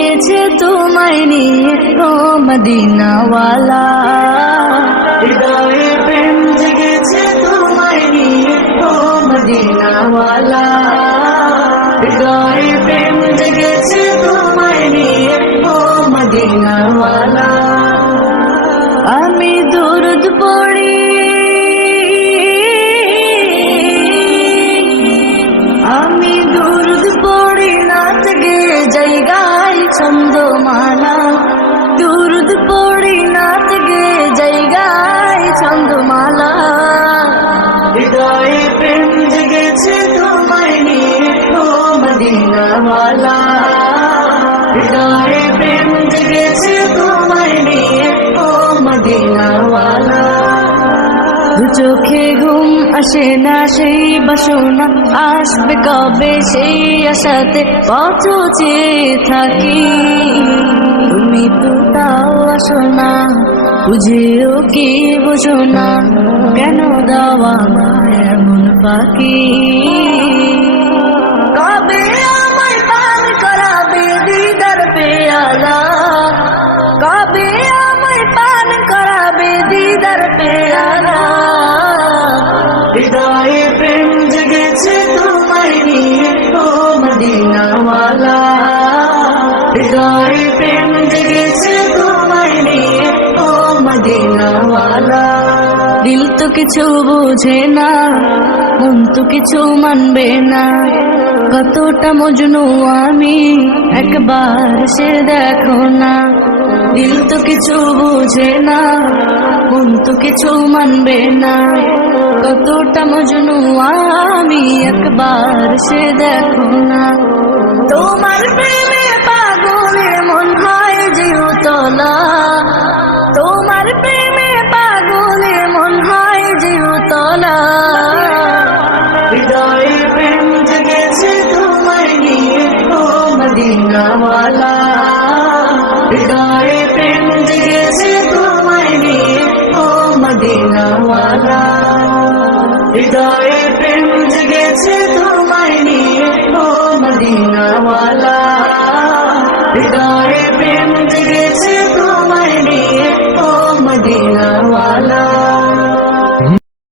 জেগেছে তোমায় নিয়ে ও মদিনাওয়ালা। হৃদয়ে প্রেম জেগেছে তোমায় নিয়ে ও মদিনাওয়ালা। হৃদয়ে প্রেম জেগেছে তোমায় নিয়ে ও মদিনাওয়ালা। আমি দুরুদ পড়ি, আমি দুরুদ পড়ি নাচ গে জায়গায় ছন্দমালা। দুরুদ পড়ি নাচ গে জায়গায় ছন্দমালা। হৃদয়ে প্রেম জেগেছে তোমায় নিয়ে ও মদিনাওয়ালা। হৃদয়ে প্রেম জেগেছে তোমায় নিয়ে ও মদিনাওয়ালা। দু চোখে ঘুম আসে না সেই বাসনা, আসবে কবে সেই আশাতে পথ চেয়ে থাকি। তুমি তো তাও আসো না, বুঝেও কি বোঝো না, কেন দেওয়া আমায় এমন ফাঁকি। কবে আমায় পান করাবে দিদার পেয়ালা, কবে আমায় পান করাবে দিদার পেয়ালা। হৃদয়ে প্রেম জেগেছে তোমায় নিয়ে ও মদিনাওয়ালা। হৃদয়ে প্রেম জেগেছে তোমায় নিয়ে ও মদিনাওয়ালা। দিল তো কিছু বোঝে না, মন তো কিছু মানবে না, কতটা মজনু আমি একবার সে দেখো না। দিল তো কিছু বোঝে না, মন তো কিছু মানবে না, কতটা মজনু আমি একবার সে দেখো না। তোমার প্রেমে পাগলে মন হয় যে উতলা, তোমার প্রেমে পাগলে মন হয় যে উতলা। হৃদয়ে প্রেম জেগেছে তোমায় নিয়ে ও মদিনাওয়ালা। হৃদয়ে প্রেম জেগেছে তোমায় নিয়ে ও মদিনাওয়ালা। হৃদয়